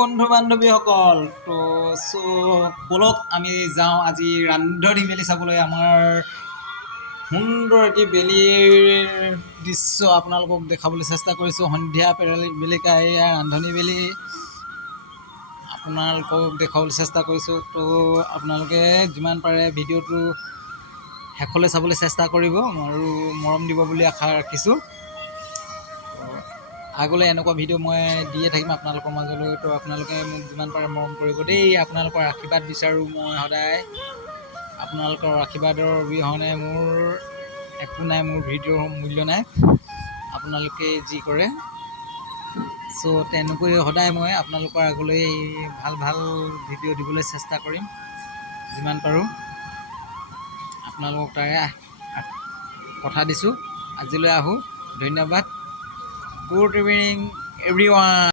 বন্ধু বান্ধৱীসকল তো চ' ব'লক, আমি যাওঁ আজি ৰান্ধনি বেলি চাবলৈ। আমাৰ সুন্দৰ এটি বেলিৰ দৃশ্য আপোনালোকক দেখাবলৈ চেষ্টা কৰিছোঁ। সন্ধিয়া পেৰালি বেলিকা এয়া ৰান্ধনি বেলি। আপোনালোকক দেখুৱাবলৈ চেষ্টা কৰিছোঁ। তো, আপোনালোকে যিমান পাৰে ভিডিঅ'টো শেষলৈ চাবলৈ চেষ্টা কৰিব। আৰু মৰম দিব বুলি আশা ৰাখিছোঁ। আগলৈ এনেকুৱা ভিডিঅ' মই দিয়ে থাকিম আপোনালোকৰ মাজলৈ তো আপোনালোকে মোক যিমান পাৰে মৰম কৰিব দেই। আপোনালোকৰ আশীৰ্বাদ বিচাৰোঁ মই সদায়। আপোনালোকৰ আশীৰ্বাদৰ অবিহনে মোৰ একো নাই মোৰ ভিডিঅ'ৰ মূল্য নাই। আপোনালোকে যি কৰে। চ' তেনেকৈ সদায় মই আপোনালোকৰ আগলৈ ভাল ভাল ভিডিঅ' দিবলৈ চেষ্টা কৰিম যিমান পাৰোঁ। আপোনালোকক তাৰে কথা দিছোঁ। আজিলৈ আহোঁ। ধন্যবাদ। Good evening every